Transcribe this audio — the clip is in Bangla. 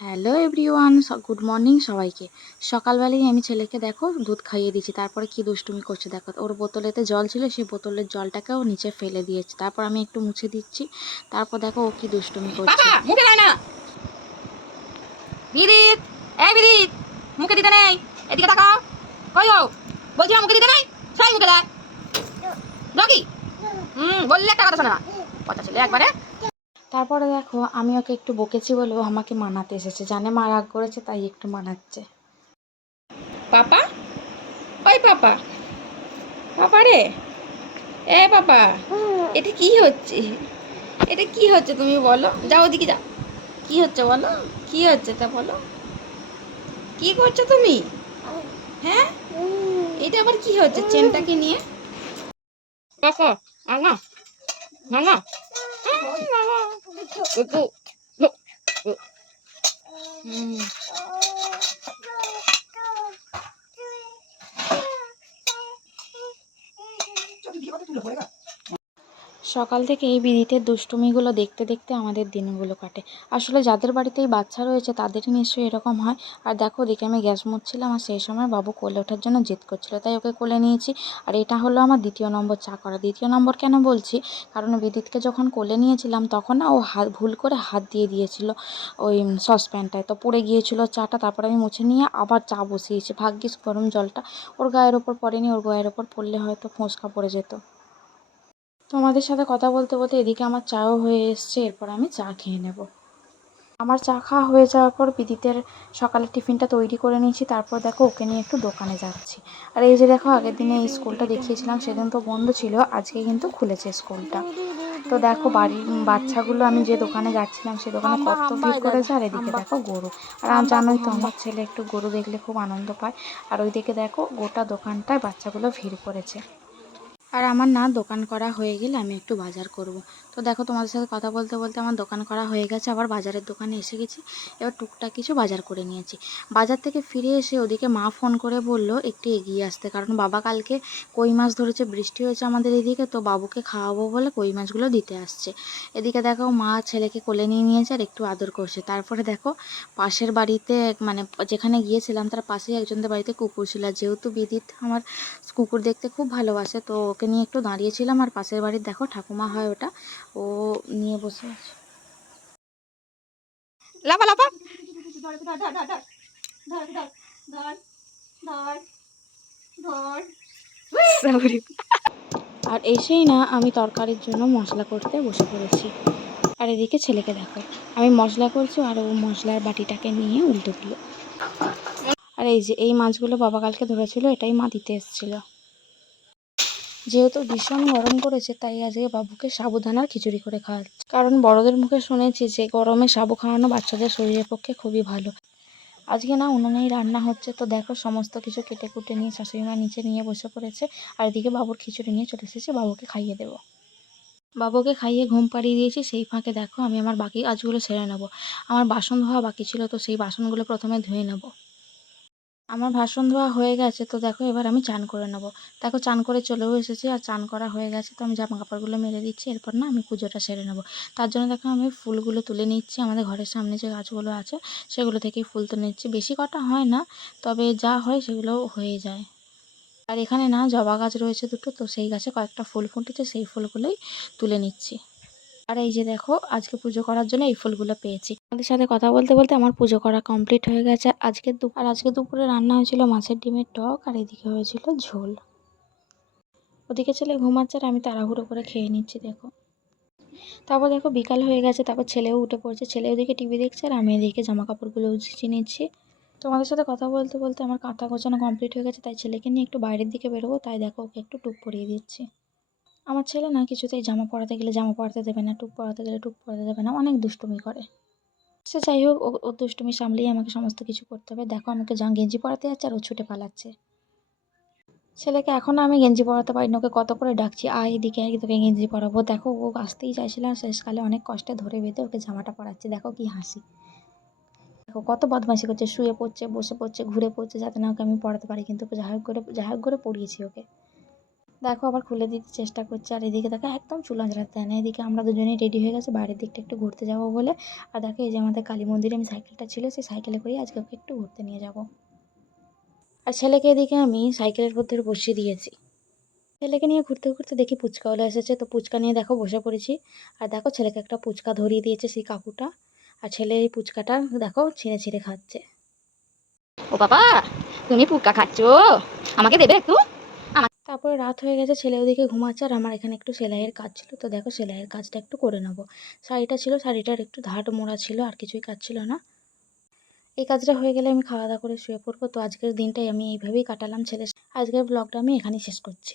হ্যালো এভরিওয়ান, গুড মর্নিং সবাইকে। সকালবেলায় আমি ছেলেকে দেখো দুধ খাইয়ে দিয়েছি। তারপরে কি দুষ্টুমি করছে দেখো, ওর বোতলেতে জল ছিল, সেই বোতলের জলটাকেও নিচে ফেলে দিয়েছে। তারপর আমি একটু মুছে দিচ্ছি। তারপর দেখো ও কি দুষ্টুমি করছে। মুখে দেয় না বিদিত, এই বিদিত, মুখে দিতে নেই। এদিকে তাকাও। কই গো, বলছিলাম মুখে দিতে নেই। সেই মুখে দেয় রকি। বললে একটা কথা শোনে না, কথা ছিল একবারে। তারপরে দেখো আমি ওকে একটু বকেছি বলে ও আমাকে মানাতে এসেছে, জানে মা রাগ করেছে তাই একটু মানাচ্ছে। পাপা, ওই পাপা, পাপা রে, এ পাপা, এটা কি হচ্ছে? এটা কি হচ্ছে তুমি বলো? যাও ওদিকে যাও। কি হচ্ছে বলো? কি হচ্ছে তা বলো? কি করছো তুমি? হ্যাঁ, এটা আবার কি হচ্ছে চেনটাকে নিয়ে? দেখো আগা মামা একটু সকাল থেকে এই বিদিতের দুষ্টুমিগুলো দেখতে দেখতে আমাদের দিনগুলো কাটে। আসলে যাদের বাড়িতে এই বাচ্চা রয়েছে তাদেরই নিশ্চয়ই এরকম হয়। আর দেখো ওদিকে আমি গ্যাস মুছছিলাম, আর সেই সময় বাবু কোলে ওঠার জন্য জেদ করছিল, তাই ওকে কোলে নিয়েছি। আর এটা হলো আমার দ্বিতীয় নম্বর চা করা। দ্বিতীয় নম্বর কেন বলছি, কারণ বিদিতকে যখন কোলে নিয়েছিলাম তখন না ও ভুল করে হাত দিয়ে দিয়েছিল ওই সসপ্যানটায়, তো পড়ে গিয়েছিল চাটা। তারপর আমি মুছে নিয়ে আবার চা বসিয়েছি। ভাগ্যিস গরম জলটা ওর গায়ের ওপর পড়েনি, ওর গায়ের ওপর পড়লে হয়তো ফোঁসকা পড়ে যেত। তোমাদের সাথে কথা বলতে বলতে এদিকে আমার চাও হয়ে এসছে, এরপর আমি চা খেয়ে নেব। আমার চা খাওয়া হয়ে যাওয়ার পর বিদিতের সকালের টিফিনটা তৈরি করে নিয়েছি। তারপর দেখো ওকে নিয়ে একটু দোকানে যাচ্ছি। আর এই যে দেখো আগের দিনে এই স্কুলটা দেখিয়েছিলাম, সেদিন তো বন্ধ ছিল, আজকে কিন্তু খুলেছে স্কুলটা। তো দেখো বাড়ির বাচ্চাগুলো, আমি যে দোকানে যাচ্ছিলাম সেই দোকানে কত ভিড় করেছে। আর এদিকে দেখো গরু, আর জানোই তো আমার ছেলে একটু গরু দেখলে খুব আনন্দ পায়। আর ওইদিকে দেখো গোটা দোকানটায় বাচ্চাগুলো ভিড় করেছে। আর আমার না দোকান করা হয়ে গেলে আমি একটু বাজার করব। তো দেখো তোমাদের সাথে কথা বলতে বলতে আমার দোকান করা হয়ে গেছে, আবার বাজারের দোকানে এসে গেছি। এবার টুকটাক কিছু বাজার করে নিয়েছি। বাজার থেকে ফিরে এসে ওদিকে মা ফোন করে বলল একটু এগিয়ে আসতে, কারণ বাবা কালকে কই মাছ ধরেছে, বৃষ্টি হয়েছে আমাদের এদিকে, তো বাবুকে খাওয়াবো বলে কই মাছগুলো দিতে আসছে। এদিকে দেখো মা ছেলেকে কোলে নিয়ে নিয়েছে আর একটু আদর করছে। তারপরে দেখো পাশের বাড়িতে, মানে যেখানে গিয়েছিলাম তার পাশেই একজনদের বাড়িতে কুকুর ছিল। যেহেতু বিদিত আমার কুকুর দেখতে খুব ভালোবাসে, তো ওকে নিয়ে একটু দাঁড়িয়েছিলাম। আর পাশের বাড়ির দেখো ঠাকুমা হয় ওটা, ও নিয়ে বসে আছে। লাফা লাফা। আর এসেই না আমি তরকারির জন্য মশলা করতে বসে পড়েছি। আর এদিকে ছেলেকে দেখো, আমি মশলা করছি আর ও মশলার বাটিটাকে নিয়ে উল্টে দিল। আর এই যে এই মাছগুলো বাবা কালকে ধরেছিল, এটাই মা দিতে এসেছিলো। যেহেতু ভীষণ গরম পড়েছে তাই আজকে বাবুকে সাবুদানার খিচুড়ি করে খাওয়াচ্ছি, কারণ বড়দের মুখে শুনেছি যে গরমে সাবু খাওয়ানো বাচ্চাদের শরীরের পক্ষে খুবই ভালো। আজকে না উনুনেই রান্না হচ্ছে। তো দেখো সমস্ত কিছু কেটে কুটে নিয়ে শাশুড়ি মা নিচে নিয়ে বসে পড়েছে। আর এদিকে বাবুর খিচুড়ি নিয়ে চলে এসেছে, বাবুকে খাইয়ে দেবো। বাবুকে খাইয়ে ঘুম পাড়িয়ে দিয়েছি, সেই ফাঁকে দেখো আমি আমার বাকি কাজগুলো সেরে নেবো। আমার বাসন ধোয়া বাকি ছিল, তো সেই বাসনগুলো প্রথমে ধুয়ে নেবো। আমার বাসন ধোয়া হয়ে গেছে, তো দেখো এবার আমি চান করে নেবো। দেখো চান করে চলেও এসেছি, আর চান করা হয়ে গেছে, তো আমি জামা কাপড়গুলো মেলে দিচ্ছি। এরপর না আমি পুজোটা সেরে নেবো। তার জন্য দেখো আমি ফুলগুলো তুলে নিচ্ছি। আমাদের ঘরের সামনে যে গাছগুলো আছে সেগুলো থেকেই ফুল তুলে নিচ্ছি। বেশি কটা হয় না, তবে যা হয় সেগুলো হয়ে যায়। আর এখানে না জবা গাছ রয়েছে দুটো, তো সেই গাছে কয়েকটা ফুল ফুটেছে, সেই ফুলগুলোই তুলে নিচ্ছি। আর এই যে দেখো আজকে পুজো করার জন্য এই ফুলগুলো পেয়েছি। আমাদের সাথে কথা বলতে বলতে আমার পুজো করা কমপ্লিট হয়ে গেছে। আজকে দুপুরে রান্না হয়েছিল মাছের ডিমের টক, আর এদিকে হয়েছিল ঝোল। ওদিকে ছেলে ঘুমাচ্ছে আর আমি তাড়াহুড়ো করে খেয়ে নিচ্ছি দেখো। তারপর দেখো বিকাল হয়ে গেছে, তারপর ছেলেও উঠে পড়ছে। ছেলে ওদিকে টিভি দেখছে আর আমি এদিকে জামা কাপড়গুলো উঠিয়ে নিচ্ছি। তোমাদের সাথে কথা বলতে বলতে আমার কাঁথা গোছানো কমপ্লিট হয়ে গেছে, তাই ছেলেকে নিয়ে একটু বাইরের দিকে বেরোবো, তাই দেখো ওকে একটু টুপ পরিয়ে দিচ্ছি। আমার ছেলে না কিছুতেই জামা পরাতে গেলে জামা পরাতে দেবে না, টুপ পরাতে গেলে টুপ পরাতে দেবে না, অনেক দুষ্টুমি করে। সে যাই হোক, ও দুষ্টুমি সামলেই আমাকে সমস্ত কিছু করতে হবে। দেখো আমাকে গেঞ্জি পরাতে যাচ্ছে আর ও ছুটে পালাচ্ছে। ছেলেকে এখনও আমি গেঞ্জি পরাতে পারি না, ওকে কত করে ডাকছি আয় এদিকে আয়, তোকে গেঞ্জি পরাবো। দেখো ও আসতেই চাইছিল না, শেষকালে অনেক কষ্টে ধরে বেঁধে ওকে জামাটা পরাচ্ছি। দেখো কি হাসি, দেখো কত বদমাইশি করছে, শুয়ে পড়ছে, বসে পড়ছে, ঘুরে পড়ছে, যাতে না ওকে আমি পড়াতে পারি। কিন্তু যাই হোক করে পড়িয়েছি ওকে। দেখো আবার খুলে দিতে চেষ্টা করছে, আর এদিকে দেখো একদম চুল আঁচড়াতে দেয় না। এদিকে আমরা দুজনেই রেডি হয়ে গেছে বাইরের দিকটা একটু ঘুরতে যাবো বলে। আর দেখো এই যে আমাদের কালী মন্দিরে আমি সাইকেলটা ছিল, সেই সাইকেলে করেই আজকে ওকে একটু ঘুরতে নিয়ে যাব। আর ছেলেকে এদিকে আমি সাইকেলের মধ্যে বসিয়ে দিয়েছি। ছেলেকে নিয়ে ঘুরতে ঘুরতে দেখি ফুচকাওয়ালা এসেছে, তো ফুচকা নিয়ে দেখো বসে পড়েছি। আর দেখো ছেলেকে একটা ফুচকা ধরিয়ে দিয়েছে সেই কাকুটা, আর ছেলে এই ফুচকাটা দেখো ছিঁড়ে ছিঁড়ে খাচ্ছে। ও বাবা, তুমি পুক্কা খাচ্ছ, আমাকে দেবে একটু? তারপরে রাত হয়ে গেছে, ছেলে ওদিকে ঘুমাচ্ছে, আর আমার এখানে একটু সেলাইয়ের কাজ ছিল, তো দেখো সেলাইয়ের কাজটা একটু করে নেবো। শাড়িটা ছিল, শাড়িটার একটু ধার মোড়া ছিল, আর কিছুই কাজ ছিল না। এই কাজটা হয়ে গেলে আমি খাওয়া দাওয়া করে শুয়ে পড়বো। তো আজকের দিনটাই আমি এইভাবেই কাটালাম ছেলের। আজকের ব্লগটা আমি এখানেই শেষ করছি।